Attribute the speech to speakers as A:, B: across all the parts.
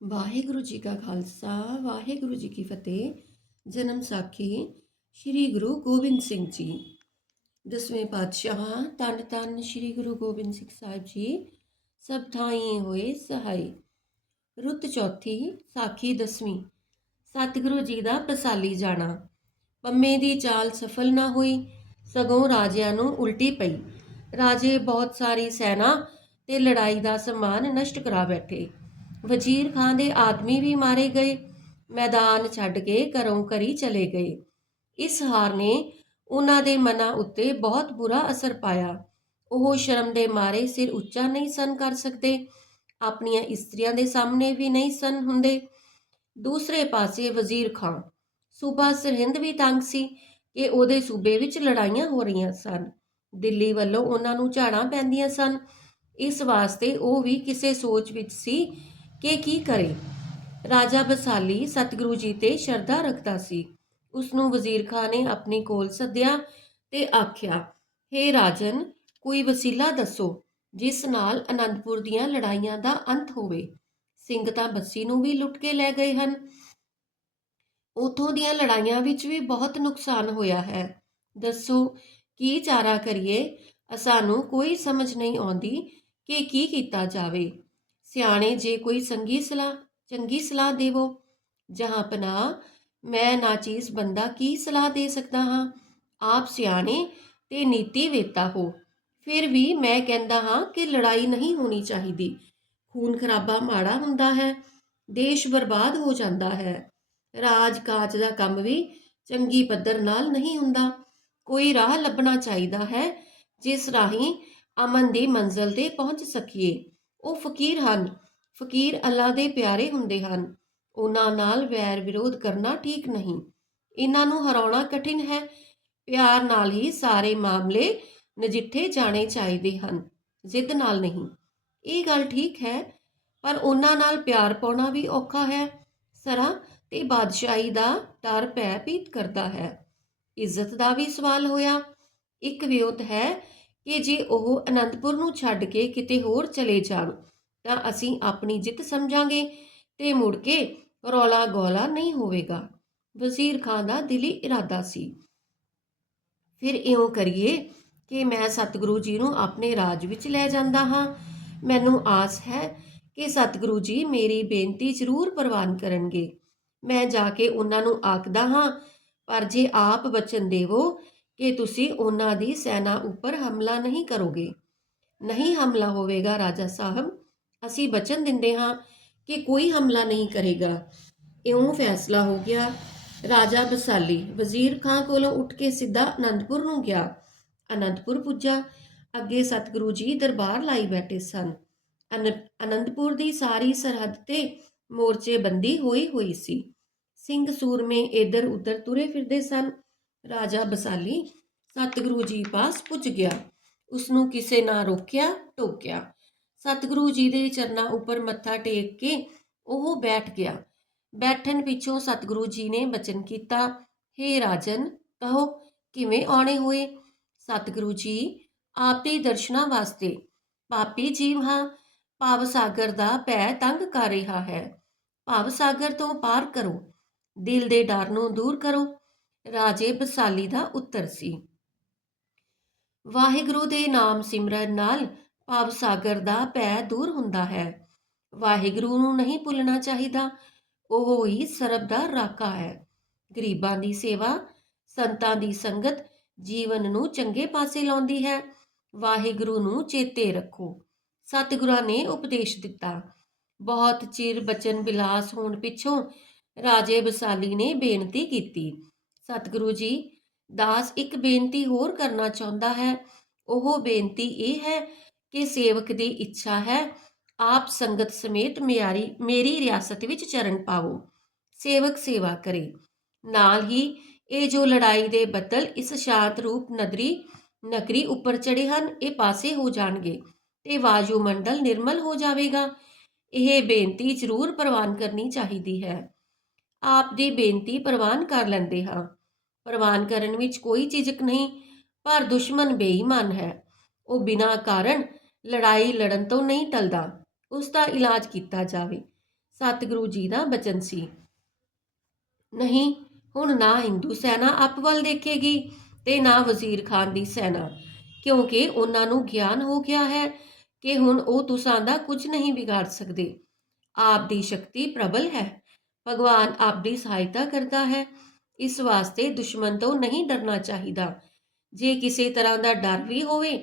A: ਵਾਹਿਗੁਰੂ ਜੀ ਕਾ ਖਾਲਸਾ, ਵਾਹਿਗੁਰੂ ਜੀ ਕੀ ਫਤਿਹ। ਜਨਮ ਸਾਖੀ ਸ੍ਰੀ ਗੁਰੂ ਗੋਬਿੰਦ ਸਿੰਘ ਜੀ। ਦਸਵੇਂ ਪਾਤਸ਼ਾਹ ਤਨ ਤਨ ਸ੍ਰੀ ਗੁਰੂ ਗੋਬਿੰਦ ਸਿੰਘ ਸਾਹਿਬ ਜੀ, ਸਭ ਥਾਈਂ ਹੋਏ ਸਹਾਈ। ਰੁੱਤ ਚੌਥੀ ਸਾਖੀ ਦਸਵੀਂ, ਸਤਿਗੁਰੂ ਜੀ ਦਾ ਪਸਾਲੀ ਜਾਣਾ। ਪੰਮੇ ਦੀ ਚਾਲ ਸਫਲ ਨਾ ਹੋਈ, ਸਗੋਂ ਰਾਜਿਆਂ ਨੂੰ ਉਲਟੀ ਪਈ। ਰਾਜੇ ਬਹੁਤ ਸਾਰੀ ਸੈਨਾ ਤੇ ਲੜਾਈ ਦਾ ਸਮਾਨ ਨਸ਼ਟ ਕਰਾ ਬੈਠੇ। ਵਜ਼ੀਰ ਖਾਨ ਦੇ ਆਦਮੀ ਵੀ ਮਾਰੇ ਗਏ। ਮੈਦਾਨ ਛੱਡ ਕੇ ਘਰੋਂ ਘਰੀ ਚਲੇ ਗਏ। ਇਸ ਹਾਰ ਨੇ ਉਹਨਾਂ ਦੇ ਮਨਾਂ ਉੱਤੇ ਬਹੁਤ ਬੁਰਾ ਅਸਰ ਪਾਇਆ। ਉਹ ਸ਼ਰਮ ਦੇ ਮਾਰੇ ਸਿਰ ਉੱਚਾ ਨਹੀਂ ਸਨ ਕਰ ਸਕਦੇ। ਆਪਣੀਆਂ ਇਸਤਰੀਆਂ ਦੇ ਸਾਹਮਣੇ ਵੀ ਨਹੀਂ ਸਨ ਹੁੰਦੇ। ਦੂਸਰੇ ਪਾਸੇ ਵਜ਼ੀਰ ਖਾਨ, ਸੂਬਾ ਸਰਹਿੰਦ ਵੀ ਤੰਗ ਸੀ ਕਿ ਉਹਦੇ ਸੂਬੇ ਵਿੱਚ ਲੜਾਈਆਂ ਹੋ ਰਹੀਆਂ ਸਨ। ਦਿੱਲੀ ਵੱਲੋਂ ਉਹਨਾਂ ਨੂੰ ਝਾੜਾਂ ਪੈਂਦੀਆਂ ਸਨ। ਇਸ ਵਾਸਤੇ ਉਹ ਵੀ ਕਿਸੇ ਸੋਚ ਵਿੱਚ ਸੀ ਕਿ ਕੀ ਕਰੇ? ਰਾਜਾ ਬਸਾਲੀ ਸਤਿਗੁਰੂ ਜੀ ਤੇ ਸ਼ਰਧਾ ਰੱਖਦਾ ਸੀ। ਉਸ ਨੂੰ ਵਜ਼ੀਰ ਖਾਨ ਨੇ ਆਪਣੇ ਕੋਲ ਸੱਦਿਆ ਤੇ ਆਖਿਆ हे ਰਾਜਨ, ਕੋਈ ਵਸੀਲਾ ਦੱਸੋ, ਜਿਸ ਨਾਲ ਅਨੰਦਪੁਰ ਦੀਆਂ ਲੜਾਈਆਂ ਦਾ ਅੰਤ ਹੋਵੇ। ਸਿੰਘ ਤਾਂ ਬੱਸੀ ਨੂੰ ਵੀ ਲੁੱਟ ਕੇ ਲੈ ਗਏ ਹਨ। ਉਥੋਂ ਦੀਆਂ ਲੜਾਈਆਂ ਵਿੱਚ ਵੀ ਬਹੁਤ ਨੁਕਸਾਨ ਹੋਇਆ ਹੈ। ਦੱਸੋ, ਕੀ ਚਾਰਾ ਕਰੀਏ? ਸਾਨੂੰ ਕੋਈ ਸਮਝ ਨਹੀਂ ਆਉਂਦੀ ਕਿ ਕੀ ਕੀਤਾ ਜਾਵੇ। ਸਿਆਣੇ ਜੇ ਕੋਈ ਸੰਗੀ ਸਲਾਹ, ਚੰਗੀ ਸਲਾਹ ਦੇਵੋ। ਜਹਾਂ ਪਨਾ ਮੈਂ ਨਾਚੀਜ਼ ਬੰਦਾ ਕੀ ਸਲਾਹ ਦੇ ਸਕਦਾ ਹਾਂ? ਆਪ ਸਿਆਣੇ ਤੇ ਨੀਤੀ ਵੇਤਾ ਹੋ। ਫਿਰ ਵੀ ਮੈਂ ਕਹਿੰਦਾ ਹਾਂ ਕਿ ਲੜਾਈ ਨਹੀਂ ਹੋਣੀ ਚਾਹੀਦੀ। ਖੂਨ ਖਰਾਬਾ ਮਾੜਾ ਹੁੰਦਾ ਹੈ, ਦੇਸ਼ ਬਰਬਾਦ ਹੋ ਜਾਂਦਾ ਹੈ। ਰਾਜ ਕਾਜ ਦਾ ਕੰਮ ਵੀ ਚੰਗੀ ਪੱਧਰ ਨਾਲ ਨਹੀਂ ਹੁੰਦਾ। ਕੋਈ ਰਾਹ ਲੱਭਣਾ ਚਾਹੀਦਾ ਹੈ, ਜਿਸ ਰਾਹੀਂ ਅਮਨ ਦੀ ਮੰਜ਼ਲ ਤੇ ਪਹੁੰਚ ਸਕੀਏ। ਉਹ ਫਕੀਰ ਹਨ। ਫਕੀਰ ਅੱਲਾ ਦੇ ਪਿਆਰੇ ਹੁੰਦੇ ਹਨ। ਉਹਨਾਂ ਨਾਲ ਵੈਰ ਵਿਰੋਧ ਕਰਨਾ ਠੀਕ ਨਹੀਂ। ਇਹਨਾਂ ਨੂੰ ਹਰਾਉਣਾ ਕਠਿਨ ਹੈ। ਪਿਆਰ ਨਾਲ ਹੀ ਸਾਰੇ ਮਾਮਲੇ ਨਜਿੱਠੇ ਜਾਣੇ ਚਾਹੀਦੇ ਹਨ। ਜ਼ਿੱਦ ਨਾਲ ਨਹੀਂ। ਇਹ ਗੱਲ ਠੀਕ ਹੈ, ਪਰ ਉਹਨਾਂ ਨਾਲ ਪਿਆਰ ਪਾਉਣਾ ਵੀ ਔਖਾ ਹੈ। ਸਰਾ ਤੇ ਬਾਦਸ਼ਾਹੀ ਦਾ ਡਰ ਪੈ ਪੀਤ ਕਰਦਾ ਹੈ। ਇੱਜ਼ਤ ਦਾ ਵੀ ਸਵਾਲ ਹੋਇਆ। ਇੱਕ ਵਿਉਤ ਹੈ ਕਿ ਜੇ ਉਹ ਅਨੰਦਪੁਰ ਨੂੰ ਛੱਡ ਕੇ ਕਿਤੇ ਹੋਰ ਚਲੇ ਜਾਣ, ਤਾਂ ਅਸੀਂ ਆਪਣੀ ਜਿੱਤ ਸਮਝਾਂਗੇ ਤੇ ਮੁੜ ਕੇ ਰੌਲਾ ਗੋਲਾ ਨਹੀਂ ਹੋਵੇਗਾ। ਵਜ਼ੀਰ ਖਾਨ ਦਾ ਦਿਲੀ ਇਰਾਦਾ ਸੀ। ਫਿਰ ਇਉਂ ਕਰੀਏ ਕਿ ਮੈਂ ਸਤਿਗੁਰੂ ਜੀ ਨੂੰ ਆਪਣੇ ਰਾਜ ਵਿੱਚ ਲੈ ਜਾਂਦਾ ਹਾਂ। ਮੈਨੂੰ ਆਸ ਹੈ ਕਿ ਸਤਿਗੁਰੂ ਜੀ ਮੇਰੀ ਬੇਨਤੀ ਜ਼ਰੂਰ ਪ੍ਰਵਾਨ ਕਰਨਗੇ। ਮੈਂ ਜਾ ਕੇ ਉਹਨਾਂ ਨੂੰ ਆਖਦਾ ਹਾਂ, ਪਰ ਜੇ ਆਪ ਬਚਨ ਦੇਵੋ ਕਿ ਤੁਸੀਂ ਉਹਨਾਂ ਦੀ ਸੈਨਾ ਉੱਪਰ ਹਮਲਾ ਨਹੀਂ ਕਰੋਗੇ। ਨਹੀਂ ਹਮਲਾ ਹੋਵੇਗਾ ਰਾਜਾ ਸਾਹਿਬ, ਅਸੀਂ ਬਚਨ ਦਿੰਦੇ ਹਾਂ ਕਿ ਕੋਈ ਹਮਲਾ ਨਹੀਂ ਕਰੇਗਾ। ਇਉਂ ਫੈਸਲਾ ਹੋ ਗਿਆ। ਰਾਜਾ ਬਸਾਲੀ ਵਜ਼ੀਰ ਖਾਂ ਕੋਲੋਂ ਉੱਠ ਕੇ ਸਿੱਧਾ ਅਨੰਦਪੁਰ ਨੂੰ ਗਿਆ। ਅਨੰਦਪੁਰ ਪੁੱਜਾ। ਅੱਗੇ ਸਤਿਗੁਰੂ ਜੀ ਦਰਬਾਰ ਲਾਈ ਬੈਠੇ ਸਨ। ਅਨ- ਅਨੰਦਪੁਰ ਦੀ ਸਾਰੀ ਸਰਹੱਦ ਤੇ ਮੋਰਚੇਬੰਦੀ ਹੋਈ ਹੋਈ ਸੀ। ਸਿੰਘ ਸੂਰਮੇ ਇੱਧਰ ਉੱਧਰ ਤੁਰੇ ਫਿਰਦੇ ਸਨ। ਰਾਜਾ ਬਸਾਲੀ ਸਤਿਗੁਰੂ ਜੀ ਪਾਸ ਪੁੱਜ ਗਿਆ। ਉਸ ਨੂੰ ਕਿਸੇ ਨਾ ਰੋਕਿਆ, ਟੋਕਿਆ। ਸਤਿਗੁਰੂ ਜੀ ਦੇ ਚਰਨਾਂ ਉੱਪਰ ਮੱਥਾ ਟੇਕ ਕੇ ਉਹ ਬੈਠ ਗਿਆ। ਬੈਠਣ ਪਿੱਛੋਂ ਸਤਿਗੁਰੂ ਜੀ ਨੇ ਬਚਨ ਕੀਤਾ हे ਰਾਜਨ, ਕਹੋ, ਕਿਵੇਂ ਆਉਣੇ ਹੋਏ? ਸਤਿਗੁਰੂ ਜੀ, ਆਪ ਦੇ ਦਰਸ਼ਨਾਂ ਵਾਸਤੇ। ਪਾਪੀ ਜੀਵ ਹਾਂ, ਭਾਵ ਸਾਗਰ ਦਾ ਭੈ ਤੰਗ ਕਰ ਰਿਹਾ ਹੈ। ਭਾਵ ਸਾਗਰ ਤੋਂ ਪਾਰ ਕਰੋ। ਦਿਲ ਦੇ ਡਰ ਨੂੰ ਦੂਰ ਕਰੋ। ਰਾਜੇ ਬਸਾਲੀ ਦਾ ਉੱਤਰ ਸੀ। ਵਾਹਿਗੁਰੂ ਦੇ ਨਾਮ ਸਿਮਰਨ ਨਾਲ ਭਾਵ ਸਾਗਰ ਦਾ ਪੈ ਦੂਰ ਹੁੰਦਾ ਹੈ। ਵਾਹਿਗੁਰੂ ਨੂੰ ਨਹੀਂ ਭੁੱਲਣਾ ਚਾਹੀਦਾ। ਉਹ ਹੀ ਸਰਬ ਦਾ ਰਾਕਾ ਹੈ। ਗਰੀਬਾਂ ਦੀ ਸੇਵਾ, ਸੰਤਾਂ ਦੀ ਸੰਗਤ ਜੀਵਨ ਨੂੰ ਚੰਗੇ ਪਾਸੇ ਲਾਉਂਦੀ ਹੈ। ਵਾਹਿਗੁਰੂ ਨੂੰ ਚੇਤੇ ਰੱਖੋ। ਸਤਿਗੁਰਾਂ ਨੇ ਉਪਦੇਸ਼ ਦਿੱਤਾ। ਬਹੁਤ ਚਿਰ ਬਚਨ ਬਿਲਾਸ ਹੋਣ ਪਿੱਛੋਂ ਰਾਜੇ ਬਸਾਲੀ ਨੇ ਬੇਨਤੀ ਕੀਤੀ। ਸਤਿਗੁਰੂ ਜੀ, ਦਾਸ ਇੱਕ ਬੇਨਤੀ ਹੋਰ ਕਰਨਾ ਚਾਹੁੰਦਾ ਹੈ। ਉਹ ਬੇਨਤੀ ਇਹ ਹੈ ਕਿ ਸੇਵਕ ਦੀ ਇੱਛਾ ਹੈ, ਆਪ ਸੰਗਤ ਸਮੇਤ ਮਿਆਰੀ, ਮੇਰੀ ਰਿਆਸਤ ਵਿੱਚ ਚਰਨ ਪਾਵੋ। ਸੇਵਕ ਸੇਵਾ ਕਰੇ। ਨਾਲ ਹੀ ਇਹ ਜੋ ਲੜਾਈ ਦੇ ਬੱਦਲ ਇਸ ਸ਼ਾਂਤ ਰੂਪ ਨਦਰੀ ਨਕਰੀ ਉੱਪਰ ਚੜੇ ਹਨ, ਇਹ ਪਾਸੇ ਹੋ ਜਾਣਗੇ ਤੇ ਵਾਯੂਮੰਡਲ ਨਿਰਮਲ ਹੋ ਜਾਵੇਗਾ। ਇਹ ਬੇਨਤੀ ਜ਼ਰੂਰ ਪ੍ਰਵਾਨ ਕਰਨੀ ਚਾਹੀਦੀ ਹੈ। ਆਪ ਦੀ ਬੇਨਤੀ ਪ੍ਰਵਾਨ ਕਰ ਲੈਂਦੇ ਹਾਂ। ਪ੍ਰਵਾਨ ਕਰਨ ਵਿੱਚ ਕੋਈ ਝਿਜਕ ਨਹੀਂ, ਪਰ ਦੁਸ਼ਮਣ ਬੇਈਮਾਨ ਹੈ। ਉਹ ਬਿਨਾਂ ਕਾਰਨ ਲੜਾਈ ਲੜਨ ਤੋਂ ਨਹੀਂ ਟਲਦਾ। ਉਸ ਦਾ ਇਲਾਜ ਕੀਤਾ ਜਾਵੇ। ਸਤਿਗੁਰੂ ਜੀ ਦਾ ਬਚਨ ਸੀ। ਨਹੀਂ, ਹੁਣ ਨਾ ਹਿੰਦੂ ਸੈਨਾ ਆਪ ਵੱਲ ਦੇਖੇਗੀ ਤੇ ਨਾ ਵਜ਼ੀਰ ਖਾਨ ਦੀ ਸੈਨਾ, ਕਿਉਂਕਿ ਉਹਨਾਂ ਨੂੰ ਗਿਆਨ ਹੋ ਗਿਆ ਹੈ ਕਿ ਹੁਣ ਉਹ ਤੁਸਾਂ ਦਾ ਕੁਝ ਨਹੀਂ ਵਿਗਾੜ ਸਕਦੇ। ਆਪ ਦੀ ਸ਼ਕਤੀ ਪ੍ਰਬਲ ਹੈ। ਭਗਵਾਨ ਆਪ ਦੀ ਸਹਾਇਤਾ ਕਰਦਾ ਹੈ। ਇਸ ਵਾਸਤੇ ਦੁਸ਼ਮਣ ਤੋਂ ਨਹੀਂ ਡਰਨਾ ਚਾਹੀਦਾ। ਜੇ ਕਿਸੇ ਤਰ੍ਹਾਂ ਦਾ ਡਰ ਵੀ ਹੋਵੇ,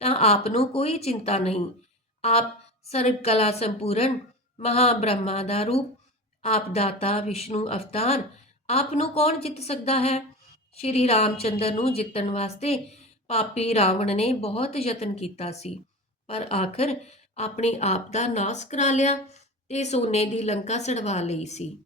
A: ਤਾਂ ਆਪ ਨੂੰ ਕੋਈ ਚਿੰਤਾ ਨਹੀਂ। ਆਪ ਸਰਬ ਕਲਾ ਸੰਪੂਰਨ, ਮਹਾਬ੍ਰਹਮਾ ਦਾ ਰੂਪ, ਆਪ ਦਾਤਾ, ਵਿਸ਼ਨੂੰ, ਅਵਤਾਰ, ਆਪ ਨੂੰ ਕੌਣ ਜਿੱਤ ਸਕਦਾ ਹੈ? ਸ਼੍ਰੀ ਰਾਮਚੰਦਰ ਨੂੰ ਜਿੱਤਣ ਵਾਸਤੇ ਪਾਪੀ ਰਾਵਣ ਨੇ ਬਹੁਤ ਯਤਨ ਕੀਤਾ ਸੀ, ਪਰ ਆਖਰ ਆਪਣੇ ਆਪ ਦਾ ਨਾਸ ਕਰਾ ਲਿਆ ਤੇ ਸੋਨੇ ਦੀ ਲੰਕਾ ਸੜਵਾ ਲਈ ਸੀ।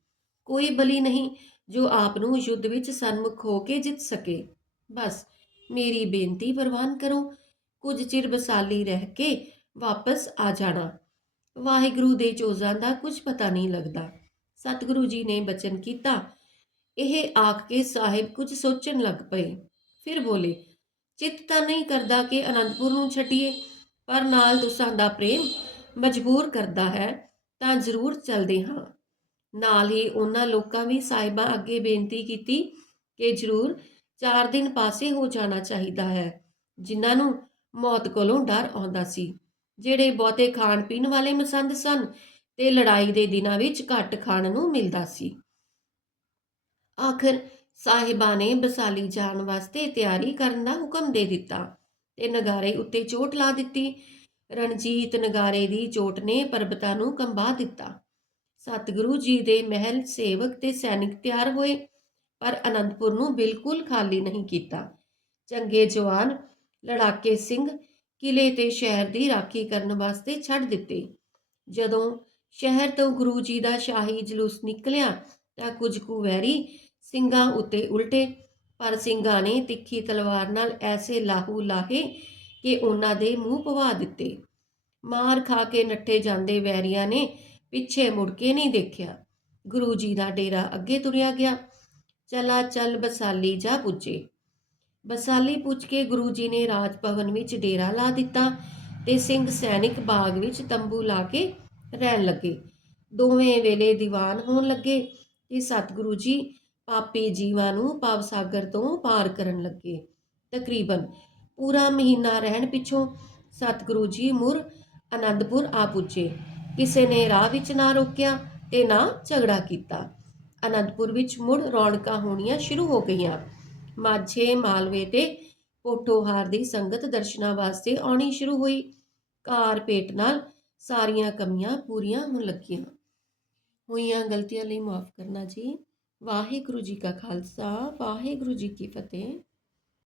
A: ਕੋਈ ਬਲੀ ਨਹੀਂ ਜੋ ਆਪ ਨੂੰ ਯੁੱਧ ਵਿੱਚ ਸਨਮੁਖ ਹੋ ਕੇ ਜਿੱਤ ਸਕੇ। ਬਸ, ਮੇਰੀ ਬੇਨਤੀ ਪ੍ਰਵਾਨ ਕਰੋ। ਕੁਝ ਚਿਰ ਬਸਾਲੀ ਰਹਿ ਕੇ ਵਾਪਸ ਆ ਜਾਣਾ। ਵਾਹਿਗੁਰੂ ਦੇ ਚੋਜ਼ਾਂ ਦਾ ਕੁਝ ਪਤਾ ਨਹੀਂ ਲੱਗਦਾ। ਸਤਿਗੁਰੂ ਜੀ ਨੇ ਬਚਨ ਕੀਤਾ। ਇਹ ਆਖ ਕੇ ਸਾਹਿਬ ਕੁਝ ਸੋਚਣ ਲੱਗ ਪਏ। ਫਿਰ ਬੋਲੇ, ਚਿੱਤ ਤਾਂ ਨਹੀਂ ਕਰਦਾ ਕਿ ਅਨੰਦਪੁਰ ਨੂੰ ਛੱਡੀਏ, ਪਰ ਨਾਲ ਤੁਸਾਂ ਦਾ ਪ੍ਰੇਮ ਮਜਬੂਰ ਕਰਦਾ ਹੈ, ਤਾਂ ਜ਼ਰੂਰ ਚੱਲਦੇ ਹਾਂ। ਨਾਲ ਹੀ ਉਹਨਾਂ ਲੋਕਾਂ ਵੀ ਸਾਹਿਬਾਂ ਅੱਗੇ ਬੇਨਤੀ ਕੀਤੀ ਕਿ ਜ਼ਰੂਰ ਚਾਰ ਦਿਨ ਪਾਸੇ ਹੋ ਜਾਣਾ ਚਾਹੀਦਾ ਹੈ, ਜਿਨ੍ਹਾਂ ਨੂੰ ਮੌਤ ਕੋਲੋਂ ਡਰ ਆਉਂਦਾ ਸੀ। ਜਿਹੜੇ ਬਹੁਤੇ ਖਾਣ ਪੀਣ ਵਾਲੇ ਮਸੰਦ ਸਨ ਤੇ ਲੜਾਈ ਦੇ ਦਿਨਾਂ ਵਿੱਚ ਘੱਟ ਖਾਣ ਨੂੰ ਮਿਲਦਾ ਸੀ। ਆਖਰ ਸਾਹਿਬਾਂ ਨੇ ਬਸਾਲੀ ਜਾਣ ਵਾਸਤੇ ਤਿਆਰੀ ਕਰਨ ਦਾ ਹੁਕਮ ਦੇ ਦਿੱਤਾ ਤੇ ਨਗਾਰੇ ਉੱਤੇ ਚੋਟ ਲਾ ਦਿੱਤੀ। ਰਣਜੀਤ ਨਗਾਰੇ ਦੀ ਚੋਟ ਨੇ ਪਰਬਤਾਂ ਨੂੰ ਕੰਬਾ ਦਿੱਤਾ। ਸਤਿਗੁਰੂ ਜੀ ਦੇ ਮਹਿਲ ਸੇਵਕ ਤੇ ਸੈਨਿਕ ਤਿਆਰ ਹੋਏ, ਪਰ ਅਨੰਦਪੁਰ ਨੂੰ ਬਿਲਕੁਲ ਖਾਲੀ ਨਹੀਂ ਕੀਤਾ। ਚੰਗੇ ਜਵਾਨ ਲੜਾਕੇ ਸਿੰਘ ਕਿਲੇ ਤੇ ਸ਼ਹਿਰ ਦੀ ਰਾਖੀ ਕਰਨ ਵਾਸਤੇ ਛੱਡ ਦਿੱਤੇ। ਜਦੋਂ ਸ਼ਹਿਰ ਤੋਂ ਗੁਰੂ ਜੀ ਦਾ ਸ਼ਾਹੀ ਜਲੂਸ ਨਿਕਲਿਆ ਤਾਂ ਕੁਝ ਕੁ ਵੈਰੀ ਸਿੰਘਾਂ ਉੱਤੇ ਉਲਟੇ, ਪਰ ਸਿੰਘਾਂ ਨੇ ਤਿੱਖੀ ਤਲਵਾਰ ਨਾਲ ਐਸੇ ਲਾਹੂ ਲਾਹੇ ਕਿ ਉਹਨਾਂ ਦੇ ਮੂੰਹ ਪਵਾ ਦਿੱਤੇ। ਮਾਰ ਖਾ ਕੇ ਨੱਠੇ ਜਾਂਦੇ ਵੈਰੀਆਂ ਨੇ ਪਿੱਛੇ ਮੁੜ ਕੇ ਨਹੀਂ ਦੇਖਿਆ। ਗੁਰੂ ਜੀ ਦਾ ਡੇਰਾ ਅੱਗੇ ਤੁਰਿਆ ਗਿਆ। ਚਲਾ ਚੱਲ ਬਸਾਲੀ ਜਾ ਪੁੱਜੇ। ਬਸਾਲੀ ਪੁੱਜ ਕੇ ਗੁਰੂ ਜੀ ਨੇ ਰਾਜ ਭਵਨ ਵਿੱਚ ਡੇਰਾ ਲਾ ਦਿੱਤਾ ਤੇ ਸਿੰਘ ਸੈਨਿਕ ਬਾਗ ਵਿੱਚ ਤੰਬੂ ਲਾ ਕੇ ਰਹਿਣ ਲੱਗੇ। ਦੋਵੇਂ ਵੇਲੇ ਦੀਵਾਨ ਹੋਣ ਲੱਗੇ ਤੇ ਸਤਿਗੁਰੂ ਜੀ ਪਾਪੀ ਜੀਵਾਂ ਨੂੰ ਪਾਵ ਸਾਗਰ ਤੋਂ ਪਾਰ ਕਰਨ ਲੱਗੇ। ਤਕਰੀਬਨ ਪੂਰਾ ਮਹੀਨਾ ਰਹਿਣ ਪਿੱਛੋਂ ਸਤਿਗੁਰੂ ਜੀ ਮੁਰ ਅਨੰਦਪੁਰ ਆ ਪੁੱਜੇ। ਕਿਸੇ ਨੇ ਰਾਹ ਵਿੱਚ ਨਾ ਰੋਕਿਆ ਤੇ ਨਾ ਝਗੜਾ ਕੀਤਾ। ਅਨੰਦਪੁਰ ਵਿੱਚ ਮੁੜ ਰੌਣਕਾਂ ਹੋਣੀਆਂ ਸ਼ੁਰੂ ਹੋ ਗਈਆਂ। ਮਾਝੇ, ਮਾਲਵੇ ਤੇ ਪੋਟੋਹਾਰ ਦੀ ਸੰਗਤ ਦਰਸ਼ਨਾਂ ਵਾਸਤੇ ਆਉਣੀ ਸ਼ੁਰੂ ਹੋਈ। ਕਾਰ ਪੇਟ ਨਾਲ ਸਾਰੀਆਂ ਕਮੀਆਂ ਪੂਰੀਆਂ ਹੋਣ ਲੱਗੀਆਂ। ਹੋਈਆਂ ਗਲਤੀਆਂ ਲਈ ਮਾਫ ਕਰਨਾ ਜੀ। ਵਾਹਿਗੁਰੂ ਜੀ ਕਾ ਖਾਲਸਾ, ਵਾਹਿਗੁਰੂ ਜੀ ਕੀ ਫਤਿਹ।